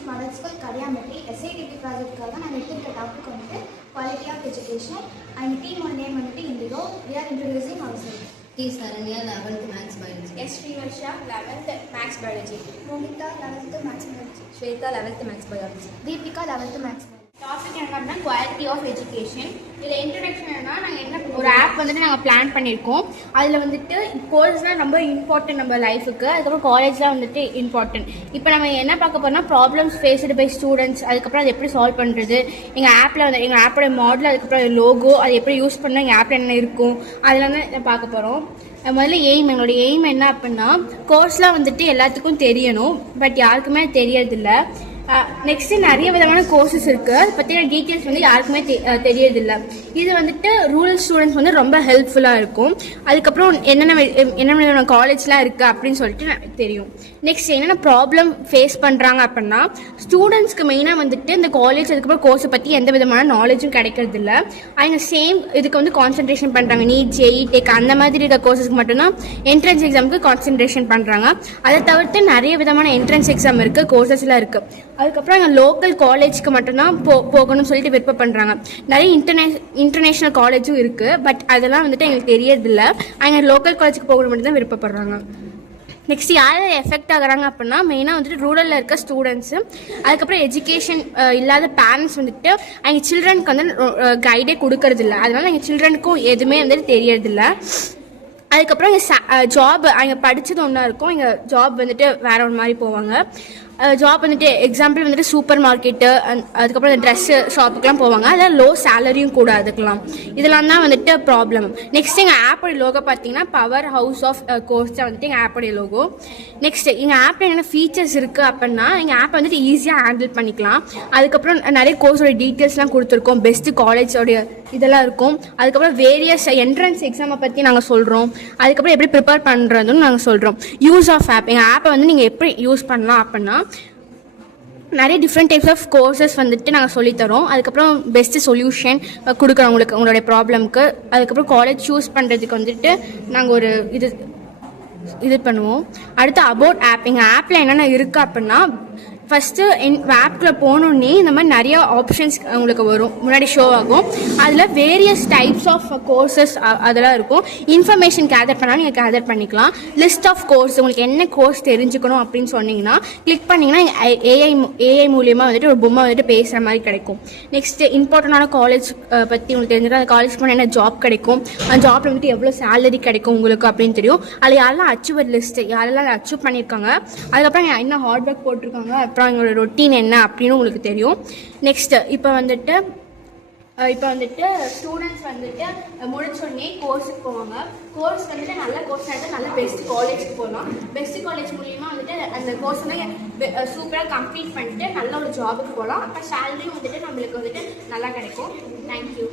District Model School, Kadiyambatti, SIDP project நாங்கள் எடுத்துக்கிட்ட topic வந்துட்டு quality of education and team on name வந்துட்டு Indigo. We are introducing ourselves. T. Saranya, 11th Maths Biology. S. Srivarsha, 11th Maths Biology. Momita, 11th Maths Biology. Shweta, 11th Maths Biology. Deepika, 11th Maths Biology. Topic என்ன அப்படின்னா quality of education. இதில் introduction நாங்கள் என்ன ஒரு app வந்துட்டு நாங்கள் plan பண்ணியிருக்கோம். அதில் வந்துட்டு கோர்ஸ்லாம் ரொம்ப இம்பார்ட்டன்ட் நம்ம லைஃபுக்கு. அதுக்கப்புறம் காலேஜ்லாம் வந்துட்டு இம்பார்ட்டன்ட். இப்போ நம்ம என்ன பார்க்க போறோம்னா ப்ராப்ளம்ஸ் ஃபேஸ்டு பை ஸ்டூடெண்ட்ஸ், அதுக்கப்புறம் அது எப்படி சால்வ் பண்ணுறது, எங்கள் ஆப்பில் வந்து எங்கள் ஆப்போட மாடல், அதுக்கப்புறம் லோகோ, அது எப்படி யூஸ் பண்ணால் எங்கள் ஆப்பில் என்ன இருக்கும், அதெல்லாம் தான் பார்க்க போகிறோம். முதல்ல எங்களோட எய்ம் என்ன அப்படின்னா கோர்ஸ்லாம் வந்துட்டு எல்லாத்துக்கும் தெரியணும், பட் யாருக்குமே தெரியறதில்ல. நெக்ஸ்ட்டு நிறைய விதமான கோர்சஸ் இருக்குது, அதை பற்றின டீட்டெயில்ஸ் வந்து யாருக்குமே தெரியறதில்ல. இது வந்துட்டு ரூரல் ஸ்டூடெண்ட்ஸ் வந்து ரொம்ப ஹெல்ப்ஃபுல்லாக இருக்கும். அதுக்கப்புறம் என்னென்ன காலேஜ்லாம் இருக்குது அப்படின்னு சொல்லிட்டு தெரியும். நெக்ஸ்ட் என்னென்ன ப்ராப்ளம் ஃபேஸ் பண்ணுறாங்க அப்படின்னா ஸ்டூடெண்ட்ஸ்க்கு மெயினாக வந்துட்டு இந்த காலேஜ் அதுக்கப்புறம் கோர்ஸை பற்றி எந்த விதமான நாலேஜும் கிடைக்கிறதில்ல. அவங்க சேம் இதுக்கு வந்து கான்சன்ட்ரேஷன் பண்ணுறாங்க. நீட், ஜேஇ, டெக் அந்த மாதிரி இருக்க கோர்ஸஸ்க்கு மட்டும்தான் என்ட்ரன்ஸ் எக்ஸாமுக்கு கான்சன்ட்ரேஷன் பண்ணுறாங்க. அதை தவிர்த்து நிறைய விதமான என்ட்ரன்ஸ் எக்ஸாம் இருக்குது, கோர்சஸ்லாம் இருக்குது. அதுக்கப்புறம் எங்கள் லோக்கல் காலேஜ்க்கு மட்டும்தான் போகணும்னு சொல்லிட்டு விருப்பம் பண்ணுறாங்க. நிறைய இன்டர்நேஷ்னல் காலேஜும் இருக்குது, பட் அதெல்லாம் வந்துட்டு எங்களுக்கு தெரியறதில்ல. அவங்க லோக்கல் காலேஜுக்கு போகணும் மட்டும் தான் விருப்பப்படுறாங்க. நெக்ஸ்ட் யார் எஃபெக்ட் ஆகுறாங்க அப்படின்னா மெயினாக வந்துட்டு ரூரலில் இருக்க ஸ்டூடெண்ட்ஸு, அதுக்கப்புறம் எஜுகேஷன் இல்லாத பேரண்ட்ஸ் வந்துட்டு அவங்க சில்ட்ரனுக்கு வந்து கைடே கொடுக்கறதில்ல. அதனால எங்கள் சில்ட்ரனுக்கும் எதுவுமே வந்துட்டு தெரியறதில்ல. அதுக்கப்புறம் இங்கே ஜாப் அவங்க படித்தது ஒன்றா இருக்கும், இங்கே ஜாப் வந்துட்டு வேற ஒரு மாதிரி போவாங்க. ஜாப் வந்துட்டு எக்ஸாம்பிள் வந்துட்டு சூப்பர் மார்க்கெட்டு, அதுக்கப்புறம் இந்த ட்ரெஸ்ஸு ஷாப்புக்கெலாம் போவாங்க. அதில் லோ சேலரியும் கூட. அதுக்கெலாம் இதெல்லாம் தான் வந்துட்டு ப்ராப்ளம். நெக்ஸ்ட் எங்கள் ஆப்போடைய லோகோ பார்த்தீங்கன்னா பவர் ஹவுஸ் ஆஃப் கோர்ஸ் தான் வந்துட்டு எங்கள் ஆப்போடைய லோகோ. நெக்ஸ்ட் எங்கள் ஆப்பில் என்னென்ன ஃபீச்சர்ஸ் இருக்குது அப்படின்னா எங்கள் ஆப்பை வந்துட்டு ஈஸியாக ஹேண்டில் பண்ணிக்கலாம். அதுக்கப்புறம் நிறைய கோர்ஸோட டீட்டெயில்ஸ்லாம் கொடுத்துருக்கோம், பெஸ்ட்டு காலேஜோடைய இதெல்லாம் இருக்கும். அதுக்கப்புறம் வேரியஸ் என்ட்ரன்ஸ் எக்ஸாமை பற்றி நாங்கள் சொல்கிறோம். அதுக்கப்புறம் எப்படி ப்ரிப்பேர் பண்ணுறதுன்னு நாங்கள் சொல்கிறோம். யூஸ் ஆஃப் ஆப், எங்கள் ஆப்பை வந்து நீங்கள் எப்படி யூஸ் பண்ணலாம் அப்படின்னா நிறைய டிஃப்ரெண்ட் டைப்ஸ் ஆஃப் கோர்சஸ் வந்துட்டு நாங்கள் சொல்லித்தரோம். அதுக்கப்புறம் பெஸ்ட்டு சொல்யூஷன் கொடுக்குறோம் உங்களுக்கு உங்களுடைய ப்ராப்ளம்க்கு. அதுக்கப்புறம் காலேஜ் சூஸ் பண்ணுறதுக்கு வந்துட்டு நாங்கள் ஒரு இது பண்ணுவோம். அடுத்து அபவுட் ஆப், எங்கள் ஆப்பில் என்னென்ன இருக்குது அப்படின்னா ஃபஸ்ட்டு ஆப்குள்ளே போனோடனே இந்த மாதிரி நிறைய ஆப்ஷன்ஸ் உங்களுக்கு வரும், முன்னாடி ஷோ ஆகும். அதில் வேரியஸ் டைப்ஸ் ஆஃப் கோர்சஸ் அதெல்லாம் இருக்கும். இன்ஃபர்மேஷன் கேதர் பண்ணாலும் நீங்கள் கேதர் பண்ணிக்கலாம். லிஸ்ட் ஆஃப் கோர்ஸ், உங்களுக்கு என்ன கோர்ஸ் தெரிஞ்சுக்கணும் அப்படின்னு சொன்னீங்கன்னா கிளிக் பண்ணிங்கன்னா ஏஐ மூலியமாக வந்துட்டு ஒரு பொம்மை வந்துட்டு பேசுகிற மாதிரி கிடைக்கும். நெக்ஸ்ட்டு இம்பார்ட்டண்டான காலேஜ் பற்றி உங்களுக்கு தெரிஞ்சுக்கலாம். அந்த காலேஜ் போனால் என்ன ஜாப் கிடைக்கும், அந்த ஜாப்பில் வந்துட்டு எவ்வளோ சேலரி கிடைக்கும் உங்களுக்கு அப்படின்னு தெரியும். அதில் யாரெல்லாம் அச்சீவர் லிஸ்ட்டு, யாரெல்லாம் அச்சீவ் பண்ணியிருக்காங்க, அதுக்கப்புறம் என்ன ஹார்ட் ஒர்க் போட்டிருக்காங்க, அப்புறம் எங்களோட ரொட்டீன் என்ன அப்படின்னு உங்களுக்கு தெரியும். நெக்ஸ்ட் இப்போ வந்துட்டு ஸ்டூடெண்ட்ஸ் வந்துட்டு முடிச்சோடனே கோர்ஸுக்கு போவாங்க. கோர்ஸ் வந்துட்டு நல்ல கோர்ஸ் எடுத்து நல்ல பெஸ்ட் காலேஜுக்கு போகலாம். பெஸ்ட் காலேஜ் மூலியமாக வந்துட்டு அந்த கோர்ஸ் வந்து சூப்பராக கம்ப்ளீட் பண்ணிட்டு நல்ல ஒரு ஜாபுக்கு போகலாம். அப்போ சேலரியும் வந்துட்டு நம்மளுக்கு வந்துட்டு நல்லா கிடைக்கும். தேங்க்யூ.